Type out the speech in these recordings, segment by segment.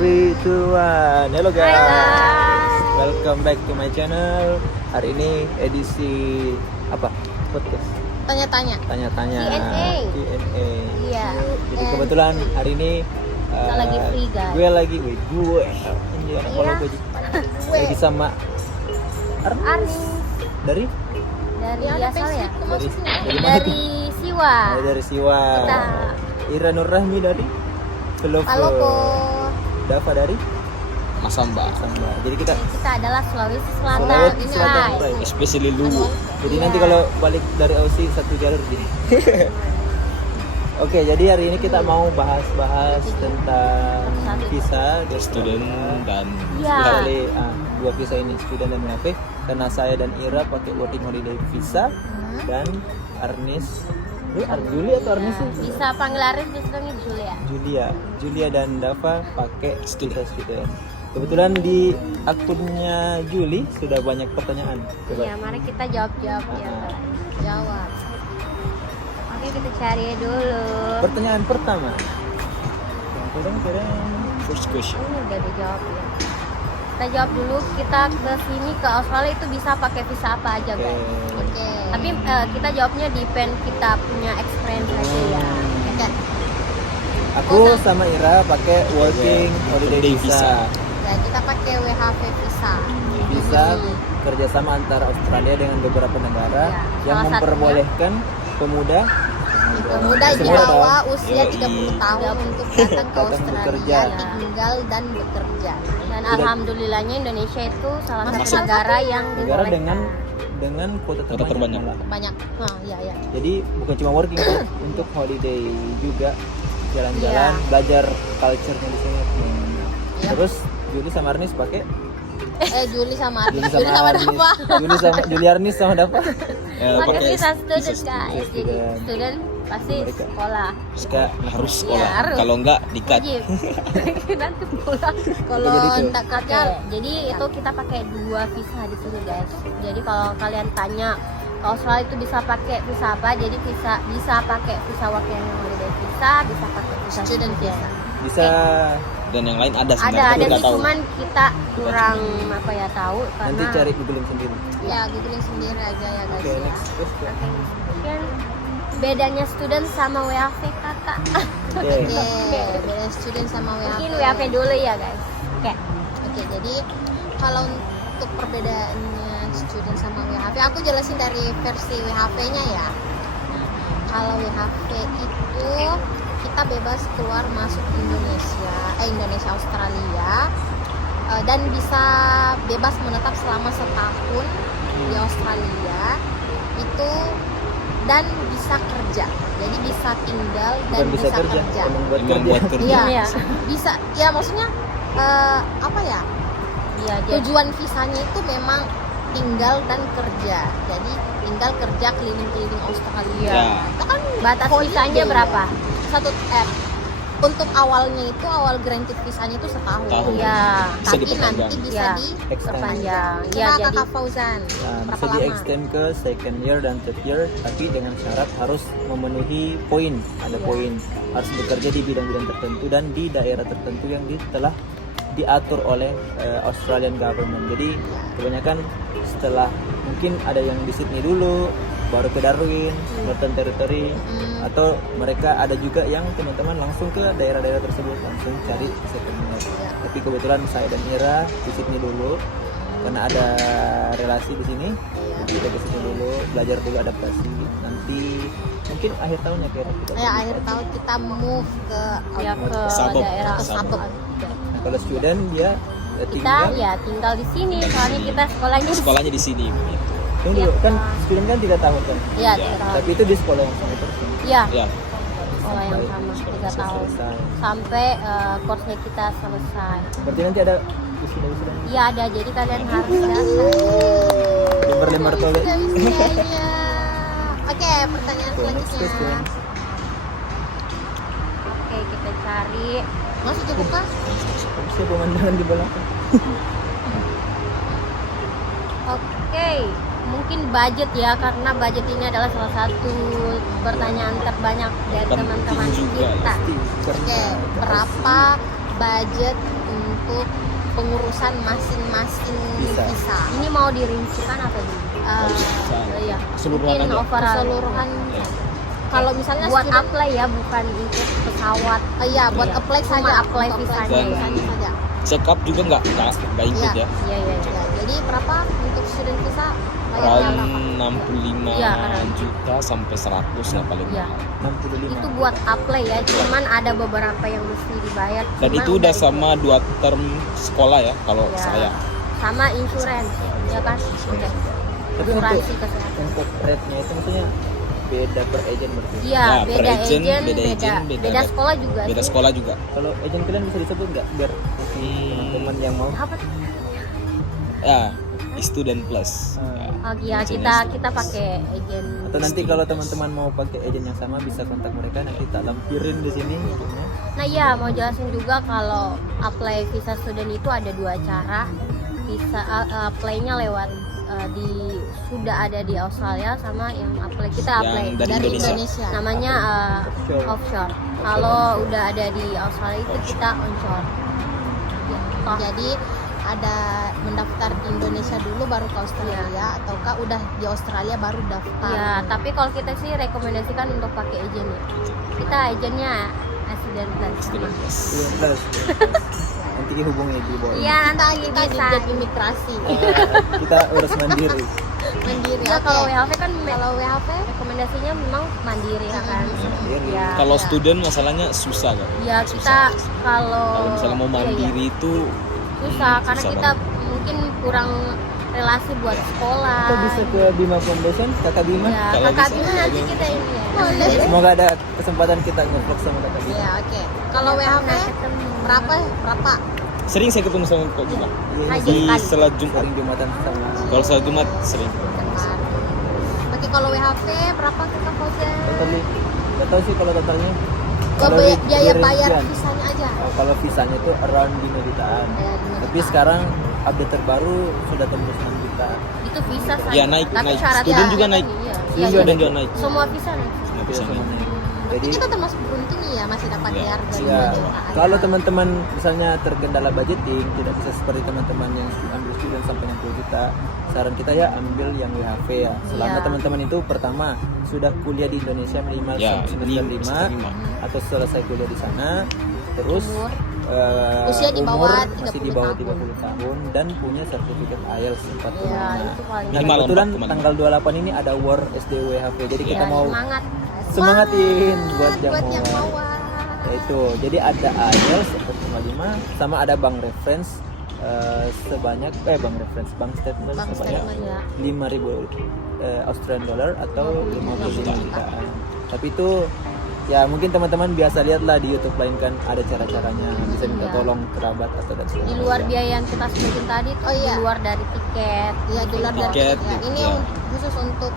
3, 2, 1. Hello guys. Hai guys. Welcome back to my channel. Hari ini edisi apa? Podcast. Tanya-tanya. Tanya-tanya. Q&A. Iya. Jadi kebetulan hari ini Kita lagi free, guys. Gue lagi gue. Ini anak bola gue. Lagi sama Arni dari asal ya? dari mana? Dari Siwa. Dari Siwa. Kita. Ira Nur Rahmi dari Paloko. Dava dari Masamba. Samba. Jadi kita Adalah Sulawesi Selatan. Sulawesi Ini, Selatan, guys. Bray. Especially Luwu. Jadi Iya. nanti kalau balik dari Aussie satu jalur gini. Oke, jadi hari ini kita mau bahas tentang visa dari Student dan Iya. dua visa ini, student dan WHP. Karena saya dan Ira pakai working holiday visa dan Arnis, Juli atau Arnis sih? Bisa panggil Aris, bisa panggil Julia. Julia dan Dava pakai visa student. Kebetulan di akunnya Juli sudah banyak pertanyaan. Coba. Iya, mari kita jawab ya. Jawab. Oke, kita cari dulu. Pertanyaan pertama. first question. Ini udah dijawab ya. Kita jawab dulu, kita ke sini ke Australia itu bisa pakai visa apa aja, guys. Oke. Tapi kita jawabnya depend kita punya experience aja ya. Oke. Aku sama Ira pakai working holiday visa. Ya, kita pakai WHV visa. Bisa kerjasama antara Australia dengan beberapa negara Ya, yang salah memperbolehkan pemuda di semua bawah tahun. usia 30 tahun untuk datang ke Datang bekerja. Australia, tinggal dan bekerja. Dan alhamdulillahnya Indonesia itu salah satu Masuk. negara yang negara dibolehkan. dengan kuota Kuota terbanyak. malah. Banyak. Nah, ya. Jadi bukan cuma working kan, untuk holiday juga jalan-jalan, Iya. belajar culture-nya di sini. Iya. Terus Juli sama Arnis pakai Juli sama Juli Arnis. Juli sama Arnis. Dava. Juli Arnis sama Dava. Pakai visa student, visa guys. Jadi student. student pasti Mereka. sekolah. Harus sekolah. Iya, harus. Kalau enggak dikat. Wajib. Nanti pulang. Kalau Jadi itu. enggak kerja, jadi itu kita pakai dua visa di sini, guys. Jadi kalau kalian tanya ke Australia itu bisa pakai visa apa? Jadi bisa pakai visa working holiday visa, bisa pakai visa student visa. Bisa Dan yang lain ada sebenarnya. Ada tapi sih, nggak tahu. cuman kita kurang apa ya tahu karena nanti cari googling sendiri. ya googling sendiri aja ya, guys. Oke, Ya. next question. Oke, kemudian bedanya student sama WHV, kakak. Oke. Beda student sama WHV. Mungkin WHV dulu ya, guys. Oke, jadi kalau untuk perbedaannya student sama WHV, aku jelasin dari versi WHV-nya ya. Nah, kalau WHV itu kita bebas keluar masuk Indonesia Australia, dan bisa bebas menetap selama setahun di Australia itu, dan bisa kerja, jadi bisa tinggal dan Bukan bisa kerja, emang buat Emang kerja. buat kerja. Iya, bisa ya, maksudnya apa ya, tujuan visanya itu memang tinggal dan kerja, jadi tinggal kerja keliling-keliling Australia. Ya. Itu kan batas visanya berapa? Untuk awalnya itu awal granted visanya itu setahun. Tahun. Ya, Bisa tapi diperpanjang. nanti bisa Extend. diperpanjang. Iya, Ya, jadi Kakak Fauzan. Nah, Berapa bisa lama? di-extend ke second year dan third year, tapi dengan syarat harus memenuhi poin. Ada Iya. poin, harus bekerja di bidang-bidang tertentu dan di daerah tertentu yang telah diatur oleh Australian government. Jadi kebanyakan setelah mungkin ada yang di Sydney dulu, baru ke Darwin, Northern Territory, atau mereka ada juga yang teman-teman langsung ke daerah-daerah tersebut, langsung cari second year. Iya. Tapi kebetulan saya dan Ira di Sydney dulu karena ada relasi di sini. Jadi kita ke sini dulu, belajar dulu adaptasi. Nanti mungkin akhir tahun ya kira kita. Ya, akhir tahun kita move ke Suburb. daerah Ke suburb. Nah, kalau student dia Kita ya tinggal di sini, soalnya kita sekolahnya Sekolahnya di sini. Gitu. Tunggu dulu, kan student kan 3 tahun kan. Iya, Ya. 3 tahun. Tapi itu di sekolah yang sama terus. Kan? Iya, Ya. sekolah yang sama 3 tahun Selesai. sampai course-nya kita selesai. Berarti nanti ada wisuda. Iya, ada, jadi kalian harus datang. Lembar-lembar toilet. Wisudanya. Oke, pertanyaan Oke, next selanjutnya. question. Oke, kita cari. Masih cukup kah? Bisa pemandangan di belakang. Oke, mungkin budget ya, karena budget ini adalah salah satu pertanyaan terbanyak dari Dan teman-teman penting juga, kita. Pasti. Oke, berapa budget untuk pengurusan masing-masing Visa. visa. Ini mau dirincikan atau di? Iya. Keseluruhan Mungkin aja. overall. Keseluruhan. Ya. Kalau misalnya Buat student- apply ya, bukan ikut pesawat. iya buat Iya. apply Cuma saja, apply untuk visanya ya. visanya saja. Check up juga nggak ikut Iya. ya. Iya, iya, iya. Ya, jadi berapa untuk student visa? Bayarnya Around berapa? 65 Iya, around. juta sampai 100 lah paling Iya. mahal. 65. Itu buat apply ya, cuman ada beberapa yang mesti dibayar. Dan cuman itu udah sama 2 term sekolah ya kalau Ya. saya. Sama insurance, ya kan? Udah. Tapi untuk Asuransi kesehatan. untuk rate-nya itu maksudnya beda per agent berarti. Iya, Ya, per beda agent, agent, beda beda, agent, beda beda rate. sekolah juga Beda sih. sekolah juga. Kalau agent kalian bisa disebut nggak biar teman-teman yang mau Apa? Ya, student plus. Ya, Oh iya, agentnya kita student plus. pakai agent. atau nanti kalau teman-teman mau pakai agent yang sama bisa kontak mereka, nanti tak lampirin di sini. Nah iya, mau jelasin juga kalau apply visa student itu ada 2 cara. Bisa apply-nya lewat sudah ada di Australia, sama yang apply kita apply Yang dari Dari Indonesia. Indonesia. namanya Offshore. offshore. Kalau udah ada di Australia itu kita onshore. Oh, Jadi ada mendaftar di Indonesia dulu baru ke Australia, ataukah udah di Australia baru daftar? ya, tapi kalau kita sih rekomendasikan untuk pakai agent ya. Kita agentnya accident plus. Student plus. Iya, plus. Nanti hubungi di bawah. Iya, nanti kita bisa. di imigrasi Kita urus mandiri. mandiri. Ya, Oke. kalau WHV kan Kalau WHV rekomendasinya memang mandiri ya kan. Mandiri. Ya. Kalau Iya. student masalahnya susah kan? Ya kita kalau Kalau misalnya mau iya, mandiri itu susah karena susah kita banget. mungkin kurang relasi buat sekolah. Kita bisa ke Bima Foundation, Kakak Bima. Ya, Kalau kakak bisa, Bima nanti boleh. kita ini ya. Boleh. Semoga ada kesempatan kita nge-vlog sama Kakak Bima. Ya, oke. Kalau WHV Pernah ketemu. berapa? sering saya ketemu sama Kak Bima. Iya, Haji Di sekali. setelah Jumat. sering Jumatan sama. Kalau setelah Jumat sering. Oke, kalau WHV berapa kita Fauzan? Totally, nggak tahu sih kalau totalnya. Kalau Kalau biaya di bayar ribuan. visanya aja. Kalau visanya itu around 5 jutaan. Bayar 5 Tapi juta. sekarang update terbaru sudah tembus 6 juta. Itu visa saja. Ya, naik, Tapi naik. syaratnya Student juga kan naik. Iya. Student Iya, juga Student iya. juga naik. Semua visa naik. Nggak bisa Iya, naik. semuanya. Jadi Jadi kita termasuk beruntung nih ya, masih dapat Iya. biar dari ya, 5 jutaan. kalau teman-teman misalnya terkendala budgeting, tidak bisa seperti teman-teman yang ambil student sampai 60 juta, saran kita ya ambil yang WHV ya. Selama Iya. teman-teman itu pertama sudah kuliah di Indonesia minimal Ya, semester ini 5 lima. atau selesai kuliah di sana, terus Umur. umur Usia di bawah masih 30 di bawah tahun. 30 tahun dan punya sertifikat IELTS 4.5. Iya, itu paling. Nah, Minimal kebetulan 4.5. tanggal 28 ini ada War SDWHV, jadi kita Ya, mau semangat. semangatin buat yang mau. mau. Ya itu, jadi ada IELTS 4.5 sama ada bank reference sebanyak bank reference bank statement Bank sebanyak statement, ya. 5.000 Australian dollar atau 55 juta. jutaan. Tapi itu ya mungkin teman-teman biasa lihatlah di YouTube lain kan ada cara-caranya, bisa minta Iya. tolong kerabat atau dan Di sebagainya. luar biaya yang kita sebutin tadi, Oh, iya. di luar dari tiket. Iya, di luar dari Tiket, ya. Ini ya. khusus untuk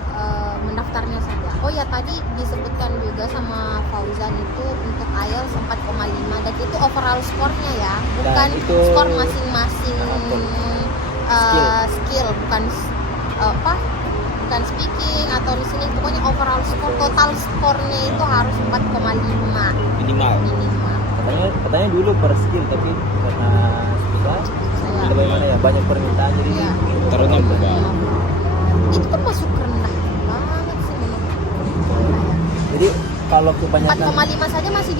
mendaftarnya saja. Oh ya, tadi disebutkan juga sama Fauzan itu untuk IELTS 4,5 dan itu overall skornya ya, bukan itu skor masing-masing skill, bukan bukan speaking atau listening, pokoknya overall skor, total skornya itu harus 4,5 Minimal. minimal. Katanya dulu per skill, tapi karena kita Saya- bagaimana ya banyak permintaan jadi Iya. Taruhnya berubah. Itu kan masuk rendah banget sih menurut. jadi kalau kebanyakan 4,5 saja masih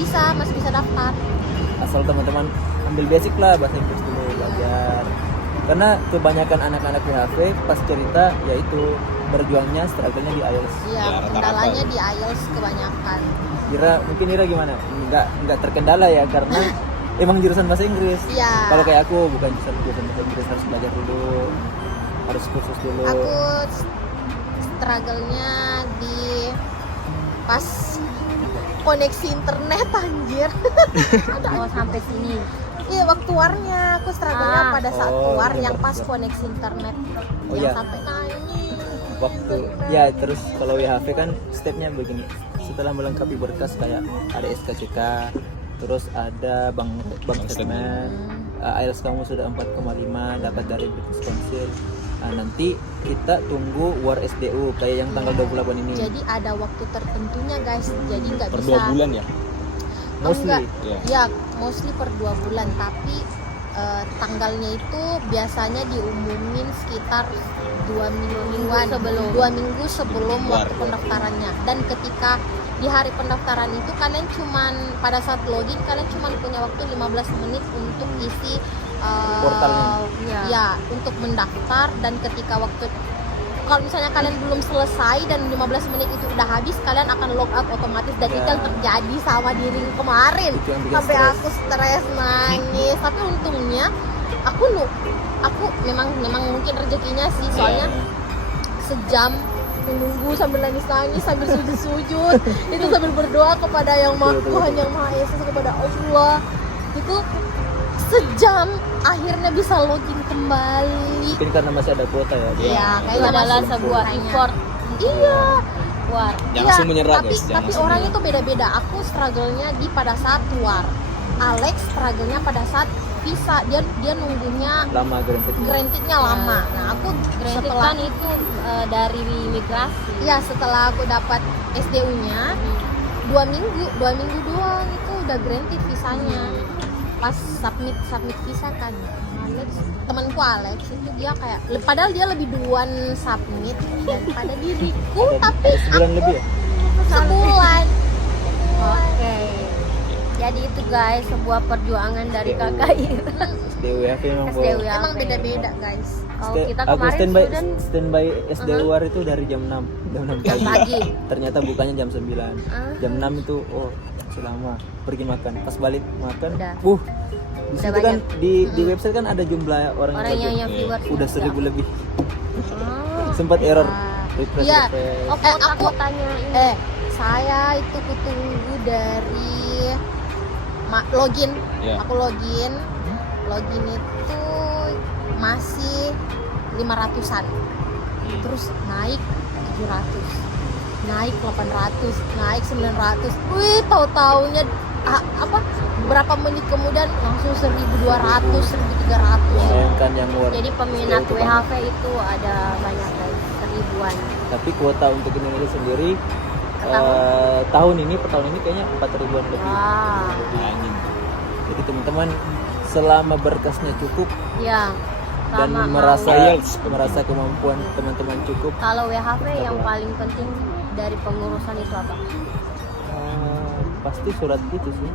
bisa daftar. asal teman-teman ambil basic lah bahasa Inggris dulu belajar, karena kebanyakan anak-anak PHV pas cerita yaitu berjuangnya struggle-nya di IELTS. Iya, Ya, rata-rata. kendalanya di IELTS kebanyakan. Mungkin Ira gimana? Nggak terkendala ya karena emang jurusan bahasa Inggris. Iya. Kalau kayak aku bukan jurusan bahasa Inggris, harus belajar dulu, harus kursus dulu. Aku struggle-nya di pas koneksi internet anjir. Oh, sampai sini. Iya, waktu warnya aku struggle-nya Ah. pada saat Oh, war iya, yang pas betul. koneksi internet Oh, yang iya. sampai nangis. Waktu ya terus kalau WHV kan stepnya begini, setelah melengkapi berkas kayak ada SKCK, terus ada bank statement, IELTS kamu sudah 4,5 dapat dari British Council. Nah, nanti kita tunggu War SDU kayak yang tanggal 28 ini. Jadi ada waktu tertentunya guys. Jadi nggak Per bisa 2 bulan ya. Oh, Mostly. enggak. Iya. Ya, mostly per 2 bulan, tapi tanggalnya itu biasanya diumumin sekitar 2 minggu sebelum waktu pendaftarannya. Dan ketika di hari pendaftaran itu kalian cuman pada saat login kalian cuman punya waktu 15 menit untuk isi Portalnya. ya untuk mendaftar. Dan ketika waktu kalau misalnya kalian belum selesai dan 15 menit itu udah habis, kalian akan log out otomatis. Dan Ya. itu yang terjadi sama diri kemarin. Itu yang bikin Sampai stres. aku stres nangis. Tapi untungnya aku memang mungkin rezekinya sih, soalnya sejam menunggu sambil nangis-nangis, sambil sujud-sujud itu sambil berdoa kepada yang maha Betul, Tuhan betul. yang maha esa, kepada Allah. Itu sejam akhirnya bisa login kembali. Mungkin karena masih ada kuota ya. Iya, Itu kayaknya adalah masih sebuah kayaknya. effort. Iya. War. Jangan Iya, langsung menyerah tapi, guys. Jangan tapi langsung orang menyerah. itu beda-beda. Aku struggle-nya di pada saat keluar. Alex struggle-nya pada saat visa. Dia nunggunya Lama granted. grantednya lama. Nah, aku Granted setelah kan itu dari imigrasi. ya setelah aku dapat SDU-nya 2 minggu doang itu udah granted visanya. Pas submit visa kan, temanku Alex itu dia kayak padahal dia lebih duluan submit daripada diriku, tapi Ada sebulan aku lebih ya. sebulan. Oke. Jadi itu guys sebuah perjuangan dari SDU. kakak Ira. SDWF memang SDW. bawa. Ya, Emang oke. beda-beda guys. Kalau kita Aku kemarin student standby SD luar itu dari jam 6 jam pagi. Ternyata bukanya jam 9. Jam 6 itu selama pergi makan. Pas balik makan, Udah. di Udah situ kan banyak. di website kan ada jumlah orang Orang yang viewers udah 1000 lebih. Oh. Sempat error. Ah. Refresh, Iya. refresh. Oh, kota-kotanya ini. Saya itu kutunggu dari login. Iya. Aku login itu masih 500-an. Terus naik 700, naik 800, naik 900. Wih, tahu-taunya berapa menit kemudian langsung 1200, 1300. Bayangkan yang luar. Jadi peminat Itu kan. WHV itu ada banyak guys, seribuan. Tapi kuota untuk Indonesia sendiri Tahun? per tahun ini kayaknya 4.000-an lebih. Wah, Anjing. Jadi teman-teman selama berkasnya cukup ya dan sama merasa kemampuan teman-teman cukup, kalau WHV yang paling penting dari pengurusan itu apa? pasti surat itu sih.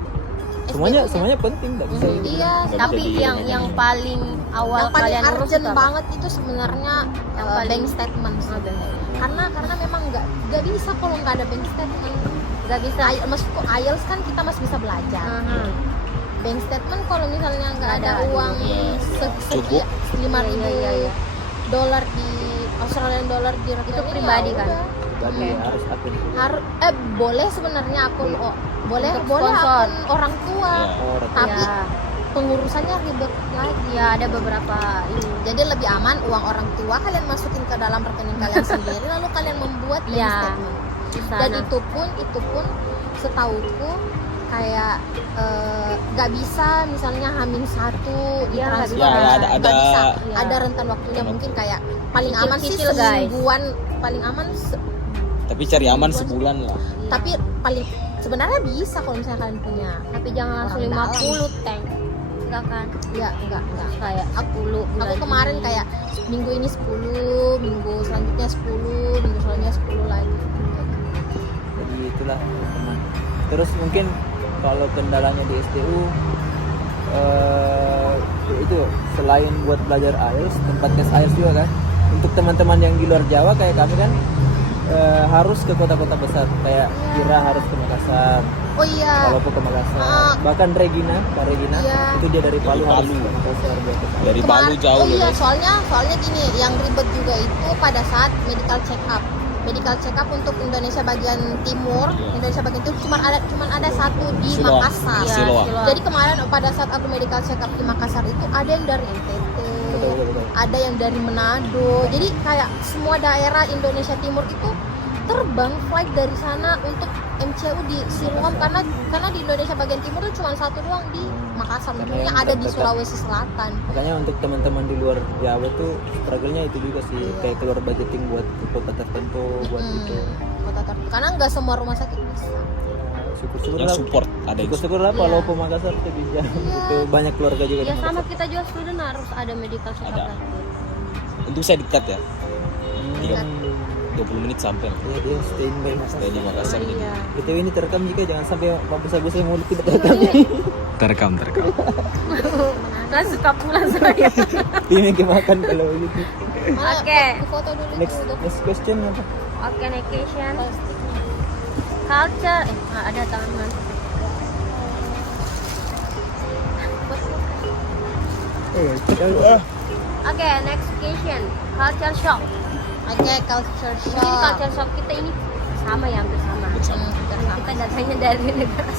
Semuanya penting, nggak bisa. Iya, Nggak Tapi bisa yang paling awal yang paling kalian urus urgent itu apa? banget itu sebenarnya Yang paling- bank statement sih. Oh, bank. Karena memang nggak bisa kalau nggak ada bank statement. Nggak bisa. Maksudku IELTS kan kita masih bisa belajar. Aha. Bank statement kalau misalnya nggak Nggak ada ada, uang iya. Cukup. $5.000 dolar di Australian dollar di rekening, Itu pribadi ya kan? udah. Bagi Oke. harus akun. Boleh sebenarnya akun boleh Untuk sponsor. akun orang tua. Iya. Tapi Ya, pengurusannya ribet lagi. ya ada beberapa ini. Jadi lebih aman uang orang tua kalian masukin ke dalam rekening kalian sendiri lalu kalian membuat bank Iya. statement. Di Dan sana. itu pun setauku kayak nggak bisa misalnya H-1 Iya, nggak ditransfer. bisa. Ya, Nggak bisa. Iya. Ada rentan waktunya, mungkin kayak paling aman sih Cicil-cicil, guys. semingguan, paling aman Tapi cari aman sebulan lah. Iya. tapi paling sebenarnya bisa kalau misalnya kalian punya. Tapi jangan langsung Orang dalam. 50 tank. Enggak kan? Ya enggak. Kayak 10 Aku kemarin kayak minggu ini 10, minggu selanjutnya 10, minggu selanjutnya 10 lagi. Jadi itulah teman. Terus mungkin kalau kendalanya di SDU itu selain buat belajar IELTS, tempat tes IELTS juga kan. Untuk teman-teman yang di luar Jawa kayak kami kan harus ke kota-kota besar. Kayak Kira harus ke Makassar, Oh iya. kalau ke Makassar. Ah. Bahkan Kak Regina Iya. itu dia dari Palu Dari harus Palu. ke Makassar buat tes IELTS. Dari Palu jauh Oh iya, loh. soalnya gini, yang ribet juga itu pada saat medical check up. Medical check up untuk Indonesia bagian timur, Iya. Indonesia bagian timur cuma ada satu di Siloam. Makassar. Iya. Siloam. Jadi kemarin pada saat aku medical check up di Makassar itu ada yang dari NTT, Betul. ada yang dari Manado. Jadi kayak semua daerah Indonesia Timur itu terbang flight dari sana untuk MCU di Siloam karena di Indonesia bagian timur itu cuma satu doang di Makassar. Karena Ujungnya yang ada di terdekat. Sulawesi Selatan. Makanya untuk teman-teman di luar Jawa tuh struggle-nya itu juga sih, Iya. kayak keluar budgeting buat ke kota tertentu buat itu. Kota tertentu. Karena nggak semua rumah sakit bisa. syukur-syukur yang lah. support, ada yang Syukur-syukur lah Iya. kalau Makassar tuh bisa. Itu banyak keluarga juga Ya di sama Makassar. kita juga student harus ada medical check Ada. up lagi. Untuk saya dekat ya, Iya. 20 menit sampai. Iya, dia stay in by Makassar. Stay-nya Makassar jadi. Iya. BTW ini terekam juga, jangan sampai mampus-mampus yang mulut tidak terekam. Terekam. Saya suka pulang sama dia. Ini makan kalau gitu. Mana Oke. foto dulu Next tuh. next question apa? Oke, vacation. Culture. Ada tangan. Oke, next vacation. Culture shock. Oke, culture Mungkin shock. culture shock kita ini sama ya, hampir sama. Kita datangnya dari negara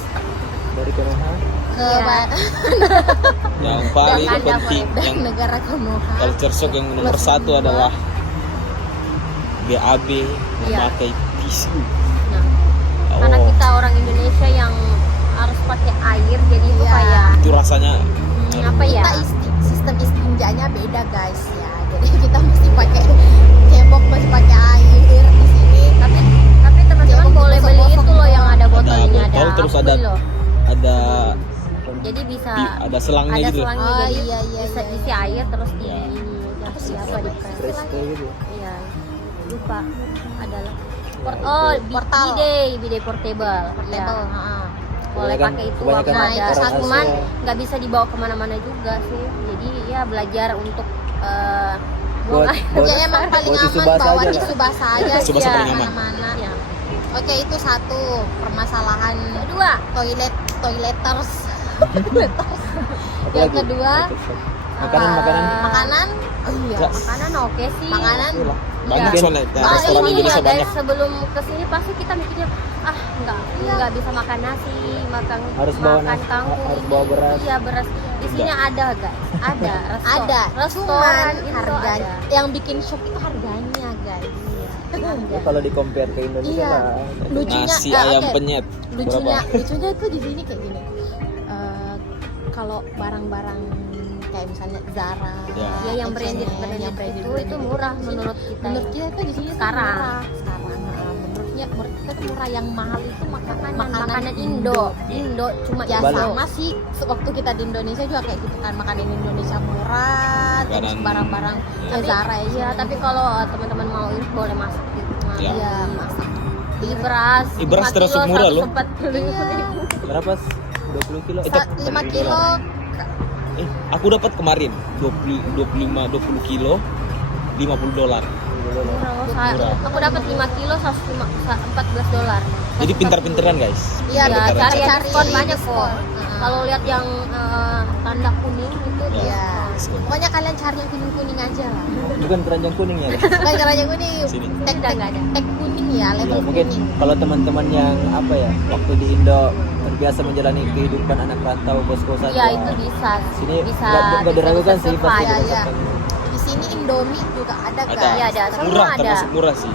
Dari Konoha. Ke Iya. Yang paling Yang ada penting, Dan yang negara Konoha. culture shock yang nomor Plus 1 dua. adalah BAB Iya. memakai tisu. Nah, karena Oh, kita orang Indonesia yang harus pakai air, jadi itu Iya. kayak itu rasanya apa ya? Kita sistem istinjanya beda guys ya. Jadi kita mesti pakai cebok, mesti pakai air di sini. Tapi teman-teman Cebok boleh beli digosok-gosok itu loh yang ada ada botolnya, botol, ada terus Aqui ada loh. ada Jadi bisa ada selangnya ada gitu. selangnya, Oh, jadi iya, iya, bisa iya. isi air terus di Iya. ini Apa sih apa istilahnya? di press. Press kayak gitu. Iya, lupa adalah Ya, oh itu. Portal. bidet portable. Portable, Iya. heeh. Boleh Kebanyakan- pakai itu kebanyakan aku orang ada, Asia. cuman nggak bisa dibawa kemana-mana juga sih. Jadi ya belajar untuk Buat Ya emang paling buat tisu aman basah bawa aja lah. tisu basah aja Tisu sih basah ya, paling aman. kemana-mana. ya. Oke, itu satu permasalahan Kedua, toileters. Apa Yang lagi? kedua, Makanan. makanan. Oh iya. Ya. makanan oke sih. Makanan. Iya lah. Banyak Iya. soalnya Oh, restoran ini Indonesia ya guys, banyak. sebelum kesini pasti kita mikirnya nggak bisa makan nasi, Harus bawa makan nasi, kangkung, harus bawa beras. Iya, beras. Di sini ada guys, ada Ada, restoran cuman Indo harganya ada. yang bikin shock itu harganya guys. Ya, kalau di compare ke Indonesia Iya. lah. Lucunya, Nasi eh, ayam oke. penyet. lucunya itu di sini kayak gini. Kalau barang-barang kayak misalnya Zara, Ya. Ya, yang branded yang itu murah menurut kita. Menurut kita tuh di sini tuh Sekarang. murah. Sekarang, menurut kita tuh murah. Yang mahal itu makanan Indo cuma Ya Balik. sama sih waktu kita di Indonesia juga kayak gitu kan, makanan Indonesia murah, terus Makanan- barang-barang ya. kayak Zara ya. Iya, tapi kalau teman-teman mau ini boleh masak di rumah. Ya. Iya, masak. Beli beras. Beras 5 termasuk kilo, murah loh. 140.000. Berapa? 20 kilo. 5 kilo Aku dapat kemarin 20 kilo $50. Murah loh. Murah. Aku dapat 5 kilo $14. Jadi pintar-pintaran guys. Iya, Ya, Pintar-pintaran. cari cari diskon banyak kok. diskon. Kalau lihat yang tanda kuning itu Ya. Iya. Diskon. Pokoknya kalian cari yang kuning-kuning aja lah. Bukan keranjang kuning ya. Bukan caranya kuning. Sini. Tag Udah nggak ada. tag kuning ya, Ya, label mungkin kuning. kalau teman-teman yang apa ya, waktu di Indo terbiasa menjalani kehidupan anak rantau kos-kosan. ya itu bisa. Sini bisa nggak diragukan sih survive. pasti. Iya, ada iya. tempat. Di sini Indomie juga ada Ada. guys. Iya, ada. Semua Murah, ada. termasuk murah sih.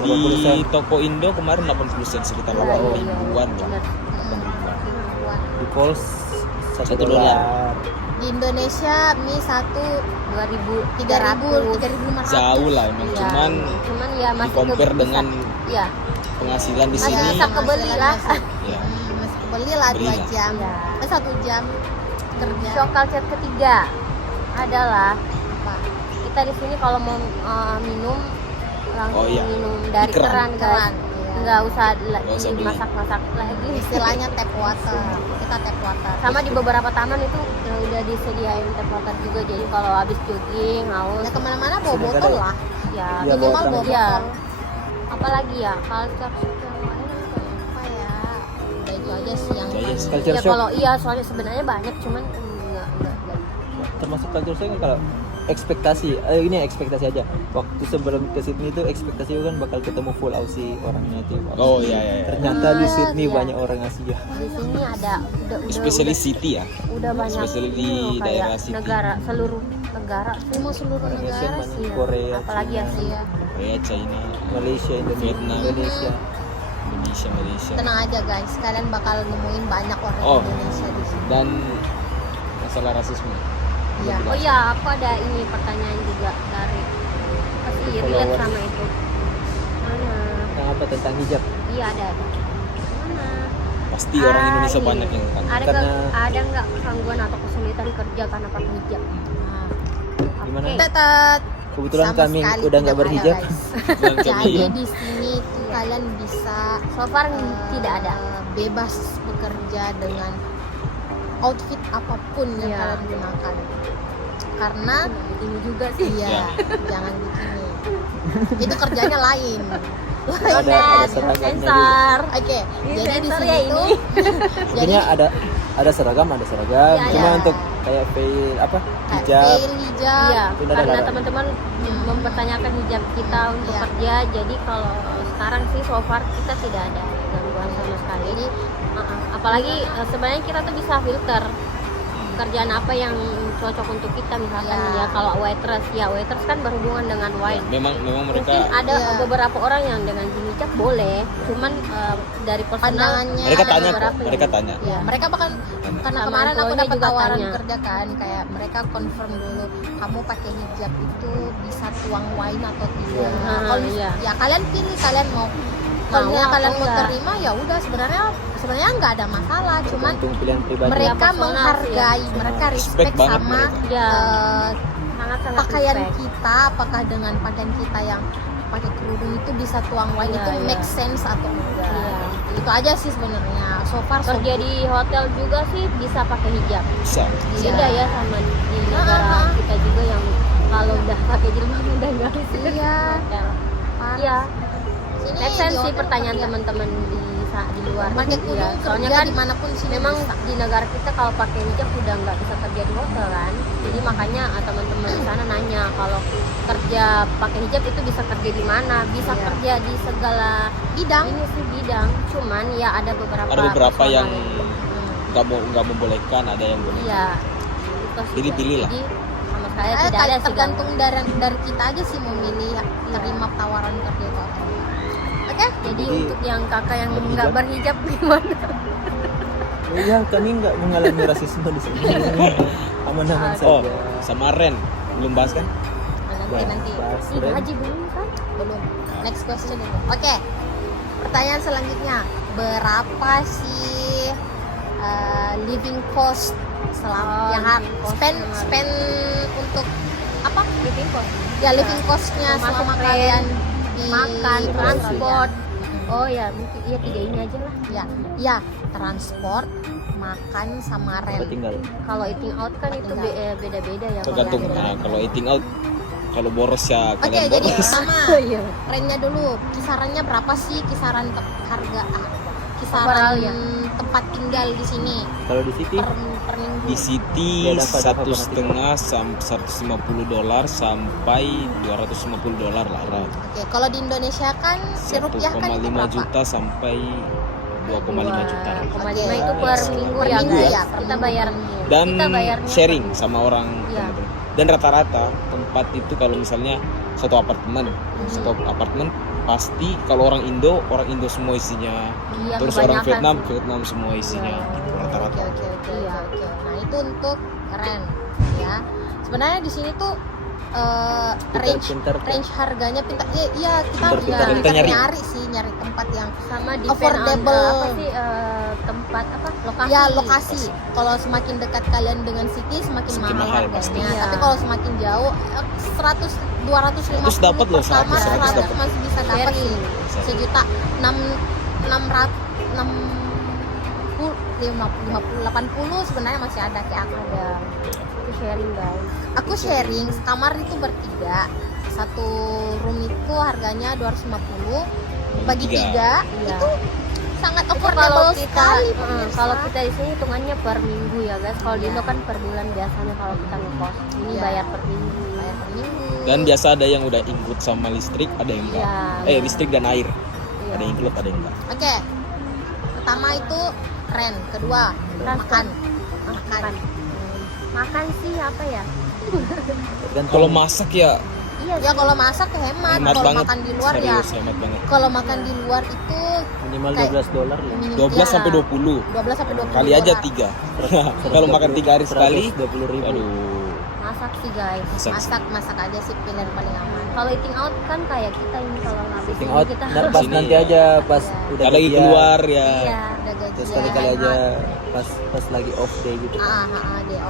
80 sen. Di toko Indo kemarin 80 sen, sekitar Iya, 80 iya, ribuan. bener. Di Coles $1. $1. Di Indonesia mie 2.300. 3.500. Jauh lah emang. Iya. Cuman ya di masih compare bisa. dengan Iya. penghasilan di Masih sini bisa kebeli lah. ya. Masih beli lah 2 Beli lah. jam. Iya. 1 jam kerja. Shock culture ketiga adalah Apa? kita di sini kalau mau minum langsung Oh, iya. minum dari Di keran. keran guys, Keran, iya. nggak usah Nggak usah beli. masak-masak lagi. Istilahnya tap water. Kita tap water. Sama di beberapa taman itu udah disediain tap water juga, jadi kalau habis jogging haus Ya kemana-mana bawa Sebenarnya botol ada. lah. ya Iya, Minimal bawa bawa Iya. botol. apalagi ya culture shock yang lain apa ya? Apa ya? Udah itu aja sih yang Itu aja sih. Culture Ya shock. kalau iya soalnya sebenarnya banyak cuman enggak. Termasuk culture shock kan kalau ekspektasi, ini ekspektasi aja. Waktu sebelum ke Sydney itu ekspektasi kan bakal ketemu full Aussie orangnya tuh. Oh iya iya. Ternyata di Sydney iya. banyak orang Asia. Di sini ada Especially city ya. udah banyak especially di ini loh, kayak daerah city. negara seluruh negara Semua seluruh Orang Asia negara banyak. sih. Korea, apalagi Cina, Asia. Korea, China, Malaysia, Vietnam. Indonesia. Malaysia. Tenang aja guys, kalian bakal nemuin banyak orang Oh. Indonesia di sini. Dan masalah rasisme. Iya. Oh iya, aku ada ini pertanyaan juga dari pasti relate Followers. sama itu. Mana? Tentang apa? Tentang hijab. Iya ada. Mana? Pasti orang Indonesia banyak yang kan. Ada nggak gangguan atau kesulitan kerja karena pakai hijab? Nah, Gimana? Oke. Tetet. Kebetulan Sama kami sekali udah nggak tidak berhijab. ada, guys. Dan Jadi kami di sini tuh kalian bisa So far tidak ada. bebas bekerja dengan outfit apapun yang Iya. kalian gunakan. Karena Ini juga sih. iya, jangan begini. Itu kerjanya lain. Ada seragamnya juga. Sensor. Oke, Ini jadi di sensor sini ya tuh jadi Intinya ada seragam, Iya, cuma iya. untuk kayak veil apa kayak hijab. veil, hijab. Iya, Itu udah karena larang. teman-teman mempertanyakan hijab kita untuk Iya. kerja. Jadi kalau sekarang sih so far kita tidak ada gangguan sama sekali. Jadi Apalagi sebenarnya kita tuh bisa filter kerjaan apa yang cocok untuk kita, misalkan Iya. ya kalau waitress kan berhubungan dengan wine. memang Mungkin mereka ada Iya. beberapa orang yang dengan hijab boleh, cuman dari personal Pandangannya mereka ada tanya kok, beberapa yang- mereka tanya. ya, mereka bahkan karena Sama kemarin aku employee-nya dapat juga tawaran tanya. kerja kan, kayak mereka confirm dulu kamu pakai hijab itu bisa tuang wine atau tidak. Iya. Kalau Iya. ya kalian pilih, kalian mau kalau Mau misalnya atau kalian mau enggak. terima ya udah, sebenarnya nggak ada masalah, cuman Tergantung pilihan pribadi. mereka personal sih, menghargai, ya. mereka Respect respect banget sama mereka. Ya, eh, sangat-sangat pakaian respect. kita, apakah dengan pakaian kita yang pakai kerudung itu bisa tuang wine Iya, itu iya. make sense atau enggak. Iya. Itu aja sih sebenarnya. So far so Kerja good. di hotel juga sih bisa pakai hijab. Bisa. Iya. Beda ya sama di negara kita juga yang kalau udah pakai jilbab udah nggak bisa di Iya. hotel. Parah. Iya, Sini make di sense sih hotel pertanyaan kerja. teman-teman di luar. Pakai Iya, kerudung soalnya kerja kan dimanapun sini memang bisa. di negara kita kalau pakai hijab udah nggak bisa kerja di hotel kan. Jadi makanya teman-teman di sana nanya kalau kerja pakai hijab itu bisa kerja di mana? Bisa Iya. kerja di segala bidang. ini sih bidang. Cuman ya ada beberapa Ada beberapa yang personal nggak membolehkan, ada yang boleh. Iya. Itu sih, Jadi ya. pilih lah. Jadi sama sekali tidak ada sih tergantung dari kita aja sih memilih terima tawaran kerja itu atau enggak. Oke? Jadi Jadi, untuk yang kakak yang berhijab. nggak berhijab gimana? Oh iya, kami nggak mengalami rasisme di sini. Aman-aman Oh, saja. sama Ren belum bahas kan? Nanti Bahas Ih, Ren. haji belum kan? belum. Next question dulu. Oke. Pertanyaan selanjutnya, berapa sih living cost selama yang living cost spend untuk apa? Living cost. Ya living costnya Termasuk selama rent, kalian di makan, Australia. transport. Oh ya, mungkin iya tiga ini aja lah. Ya, transport, makan sama Tempat rent. tinggal. Kalau eating out kan itu beda-beda ya. Tergantung. kalau Nah, yang- kalau eating out, kalau boros ya Oke, kalian jadi boros. pertama Iya. rentnya dulu, kisarannya berapa sih kisaran harga kisaran Overall ya? tempat tinggal di sini Kalau di City per minggu? Di City Ya, dapat $1,5 $150 sampai $250 lah. Oke, kalau di Indonesia kan dirupiahkan itu 1,5 berapa? juta sampai 2,5 juta. 2,5 Oke. itu per minggu Per ya minggu guys. ya, per Kita minggu. bayar Dan kita bayarnya sharing sama orang. Iya. Dan rata-rata tempat itu kalau misalnya satu apartemen pasti kalau orang Indo semua isinya. Iya, Terus orang kebanyakan Vietnam semua isinya. Iya. Gitu, Oke, rata-rata. oke, oke, Iya. oke. Nah, itu untuk rent ya. Sebenarnya di sini tuh pintar-pintar range harganya pintar. Iya, kita harus Pintar-pintar pintar nyari. nyari tempat yang sama di affordable. apa sih tempat apa lokasi. ya lokasi. Kalau semakin dekat kalian dengan city semakin Semakin mahal mahal harganya. pasti. Iya. Tapi kalau semakin jauh 100 250 100 dapat loh, pertama 100 100 dapat. masih bisa dapat sih. Bisa. Sejuta 80 sebenarnya masih ada kayak aku. Ada itu sharing guys. Aku sharing kamar itu bertiga. Satu room itu harganya 250 bagi Tiga. 3 Iya. itu sangat Itu affordable kalau kita sekali. kalau kita di sini hitungannya per minggu ya guys. Kalau di Iya. Indo kan per bulan biasanya kalau kita ngekos. Ini Iya. bayar per minggu. bayar per minggu. Dan biasa ada yang udah include sama listrik, ada yang enggak. Iya. Listrik dan air. Iya. Ada yang include, ada yang enggak. Oke. Pertama itu rent, kedua Transport. makan. Makan sih apa ya? tergantung Kalau masak ya Iya Ya sih. kalau masak hemat, Hemat kalau banget. makan di luar ya. Serius, hemat banget. Kalau makan di luar itu Minimal Kayak- $12 lah. minim- 12 ya, sampai 20. 12 sampai 20 Kali aja dolar. 3. Kalau makan 3 hari sekali, 120.000. aduh. Masak sih guys. Masak aja sih pilihan paling aman. Kalau eating out kan kayak kita ini kalau ngabisin Eating out kita ntar harus pas Sini nanti ya. aja pas Iya. udah Kalau lagi gajian, keluar ya. iya. Udah gajian. terus sekali-kali aja pas lagi off day gitu. Deh.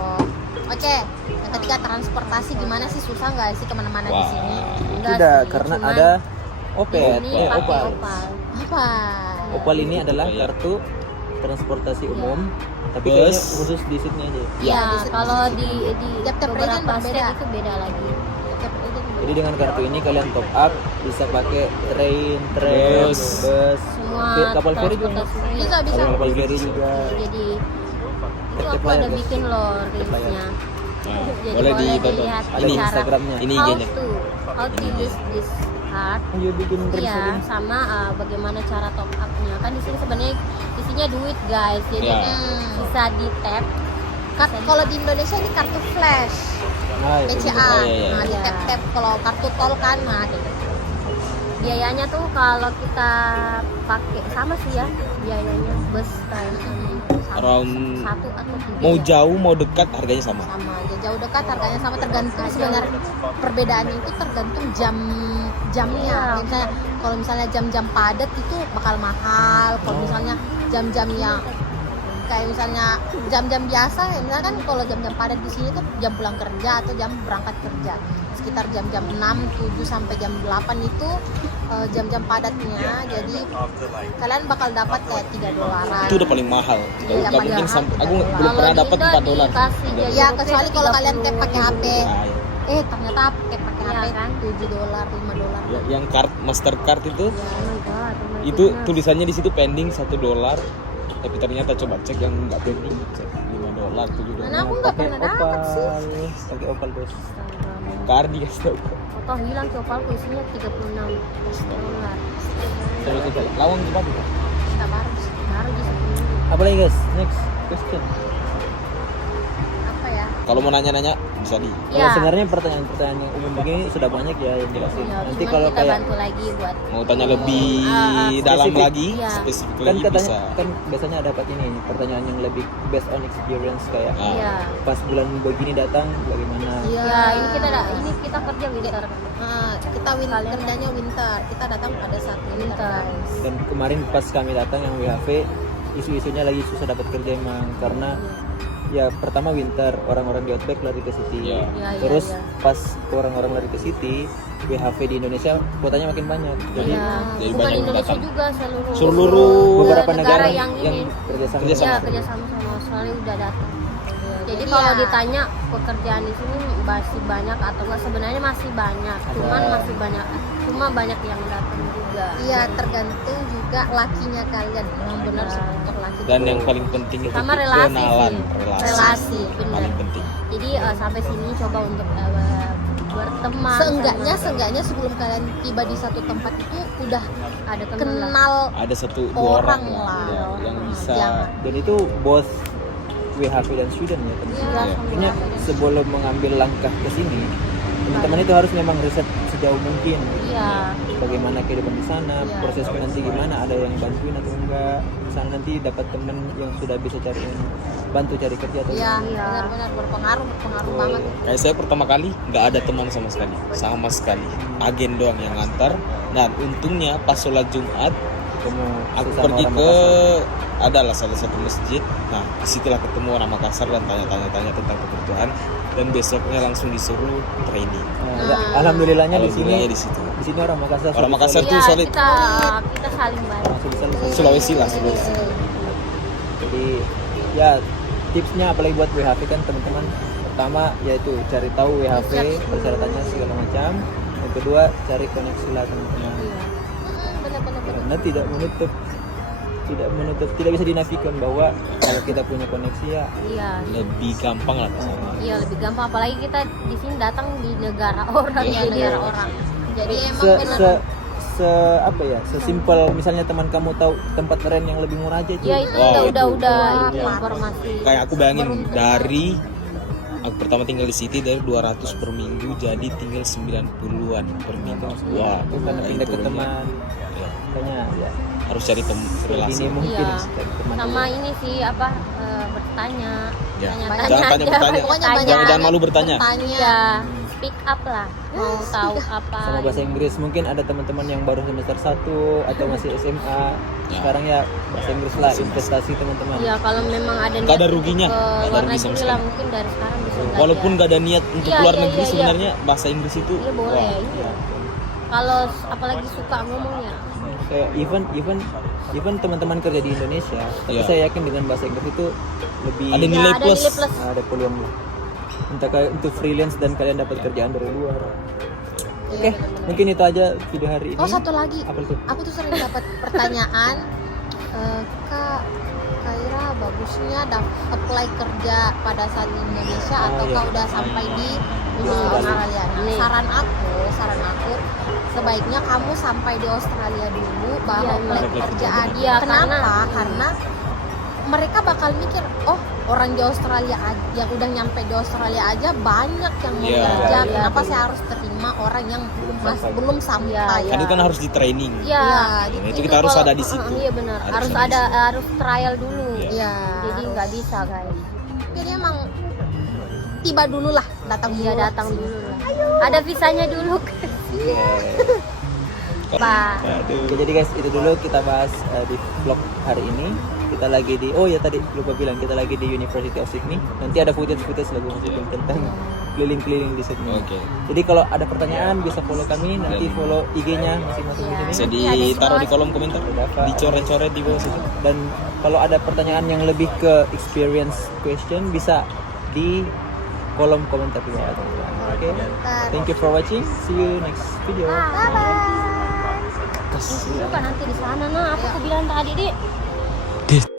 Oke, yang ketiga transportasi gimana sih, susah nggak sih kemana-mana di Wah. sini? Enggak Tidak, sih, karena cuman ada Opet. ini Eh, pakai Opal. opal. Apa? Opal ini adalah Iya. kartu transportasi umum, tapi Bus. kayaknya khusus di Sydney aja. Iya, Ya, di situ- kalau di Tiap-tiap region beberapa berbeda. state itu beda lagi. Jadi dengan kartu ini kalian top up bisa pakai train, Bus. bus, Semua kapal feri juga. transportasi. Bisa bisa. Kapal feri juga. Jadi itu Tiap-tiap aku layar, ada guys. bikin loh reelsnya. Nah, Jadi boleh boleh ditonton. dilihat Ada Ini di cara Instagramnya. Ini how IG-nya. to use this card. Oh, iya bikin reels Iya, lagi. sama bagaimana cara top up-nya. Kan di sini sebenarnya isinya duit, guys. Jadi Ya. bisa di tap. Kalau di Indonesia ini kartu flash, Nah, itu BCA. juga. Oh, iya, iya. Nah, di Iya. tap kalau kartu tol kan, nah kayak gitu. Biayanya tuh kalau kita pakai sama sih ya biayanya bus kayak sama Around- satu atau tiga. Mau ya. jauh mau dekat harganya sama. Sama aja, jauh dekat harganya sama, tergantung sebenarnya perbedaannya itu tergantung jamnya. Iya. Misalnya kalau misalnya jam-jam padat itu bakal mahal. Kalau misalnya jam-jam yang kayak misalnya jam-jam biasa, ya misalnya kan kalau jam-jam padat di sini tuh jam pulang kerja atau jam berangkat kerja, sekitar jam-jam 6, 7 sampai jam 8 itu jam-jam padatnya. Jadi kalian bakal dapat kayak $3. Itu udah paling mahal. Gak Iya, mungkin mahal. aku belum Kalau pernah di dapat Indo $4. dikasih Tiga jadi Ya dolar. kecuali kalau kalian tap pakai HP. Nah, iya. Ternyata pakai Iya, HP kan? $7, $5. Yang card Mastercard itu Oh my God, oh my itu goodness. tulisannya di situ pending $1, tapi ternyata coba cek yang nggak pending, cek $5, $7. Mana aku nggak Pakai pernah dapat sih. pakai opal bos. Astaga. Card dikasih tahu. Foto hilang ke opalku isinya $36. Coba coba lawang cepat itu. Nggak baru. Baru di 10. Apa lagi guys? Next question. Apa ya? Kalau mau nanya-nanya bisa di. Ya, sebenarnya pertanyaan-pertanyaan yang umum begini sudah banyak ya yang jelasin. Ya, Nanti cuman kalau kita kayak bantu lagi buat Mau tanya lebih dalam spesifik. lagi, Iya. spesifik kan lagi katanya bisa. kan biasanya dapat ini pertanyaan yang lebih based on experience kayak Ah. iya. pas bulan begini datang bagaimana. Iya. Ya, ini kita kerja winter. Kita Kalian- kerjanya winter. Kita datang pada saat winter. Winter. Dan kemarin pas kami datang yang WHV isu-isunya lagi susah dapat kerja emang karena ya pertama winter orang-orang di outback lari ke city. Iya. Iya, iya, Terus iya. pas orang-orang lari ke city, WHV di Indonesia kuotanya makin banyak. Jadi Iya. Jadi Bukan banyak Indonesia datang. juga Seluruh beberapa negara negara yang ini. kerjasama. Kerjasama. Ya, kerjasama sama Australia udah datang. Jadi Jadi kalau ya- ditanya pekerjaan di sini masih banyak atau enggak, sebenarnya masih banyak. Cuman masih banyak, cuma banyak yang datang juga. Iya, tergantung juga lakinya kalian. Memang benar Iya. struktur laki. Dan yang paling penting itu Sama relasi kenalan, sih. Relasi, benar. paling penting. Jadi sampai sini coba untuk berteman. Seenggaknya sebelum kalian tiba di satu tempat itu udah ada teman lah. kenal Ada satu dua orang orang lah. ya, yang bisa Jangan. Dan itu both WHV dan student ya teman. Iya, Iya. Artinya sebelum mengambil langkah ke sini, teman-teman itu harus memang riset sejauh mungkin. Iya. Bagaimana kehidupan di sana, Iya. prosesnya nanti gimana, ada yang bantuin atau enggak. Sana nanti dapat temen yang sudah bisa bantu cari kerja atau Iya, Iya. benar-benar berpengaruh banget. Kayak saya pertama kali nggak ada teman sama sekali, agen doang yang ngantar. Dan untungnya pas sholat Jumat ketemu aku sesama pergi orang ke Makassar. adalah salah satu masjid. Nah disitulah ketemu orang Makassar dan tanya tentang kebutuhan. Dan besoknya langsung disuruh training. Nah, alhamdulillahnya di sini Alhamdulillahnya di situ. di sini orang Makassar. Orang solid- Makassar solid. tuh Iya, solid. kita saling bantu. Langsung bisa lu. Sulawesi lah, Sulawesi. Jadi ya tipsnya apalagi buat WHV kan teman-teman, pertama yaitu cari tahu WHV persyaratannya segala macam. Yang kedua cari koneksi lah teman-teman. Benar-benar. Karena tidak bisa dinafikan bahwa kalau kita punya koneksi ya Iya. Lebih gampang lah kesana. Iya, lebih gampang apalagi kita di sini datang di negara orang, Iya, di negara iya. orang. Jadi emang se, benar. se, se apa ya sesimpel misalnya teman kamu tahu tempat keren yang lebih murah aja cuy. Ya itu Wow, udah itu. itu Iya. informasi. Kayak aku bayangin Beruntung. dari Aku pertama tinggal di City dari 200 per minggu jadi tinggal 90-an per minggu. Wah, Karena pindah ke teman, Ya, makanya ya harus cari relasi. ini mungkin Iya. cari teman Sama dulu. ini sih bertanya. Ya. Tanya-tanya Jangan aja. tanya-tanya. Pokoknya Tanya. banyak Jangan malu bertanya. Iya, speak up lah. Mau tahu apa. Sama bahasa Inggris, mungkin ada teman-teman yang baru semester 1 atau masih SMA. Ya. Sekarang ya bahasa Inggris lah, investasi teman-teman. Iya, kalau memang ada Nggak ada niat ruginya. ke Nggak ada luar rugi sama negeri sekali. lah, mungkin dari sekarang bisa belajar. Walaupun gak ada niat untuk Iya, keluar iya, negeri, iya, iya. sebenarnya bahasa Inggris itu Iya boleh. wah, Iya. Kalau apalagi suka ngomongnya. Kayak even teman-teman kerja di Indonesia, tapi Iya. saya yakin dengan bahasa Inggris itu lebih ada nilai Ya, ada plus. nilai plus. ada peluang lah. Entah kayak untuk freelance dan kalian dapat kerjaan dari luar. Oke, mungkin itu aja video hari ini. Oh, satu lagi. Apa itu? Aku tuh sering dapat pertanyaan, Kak Ira bagusnya apply kerja pada saat di Indonesia atau iya. Kak udah sampai di Australia. Australia. Nah, Nih. saran aku sebaiknya kamu sampai di Australia dulu baru Iya, apply iya. pekerjaan. Iya, Kenapa? Karena mereka bakal mikir, oh orang di Australia aja, yang udah nyampe di Australia aja banyak yang mau Iya. kerja. Iya, Kenapa betul. saya harus terima orang yang sampai. belum sampai? Iya, Kan itu kan harus di training. Iya. Nah, itu kita harus kalau- ada di situ. Iya benar. Harus Harus ada di harus trial dulu. Iya. Iya. Jadi nggak bisa guys. Jadi emang tiba dulu lah, datang dulu. Iya lah. datang dulu lah. Ada visanya dulu. Pak. Aduh. Oke, jadi guys, itu dulu kita bahas di vlog hari ini. Kita lagi di, oh ya tadi lupa bilang, kita lagi di University of Sydney. Nanti ada footage lagi masukin tentang keliling-keliling di Sydney. Oke. Jadi kalau ada pertanyaan bisa follow kami, nanti follow IG-nya masing-masing di Iya. sini. Bisa Nanti ada di ditaruh di bawah kolom komentar, dicoret-coret di bawah situ. Dan kalau ada pertanyaan yang lebih ke experience question bisa di kolom komentar di bawah. Oke. Thank you for watching. See you next video. Bye-bye. Bukan nanti di sana nah. Apa aku bilang tadi, Dik?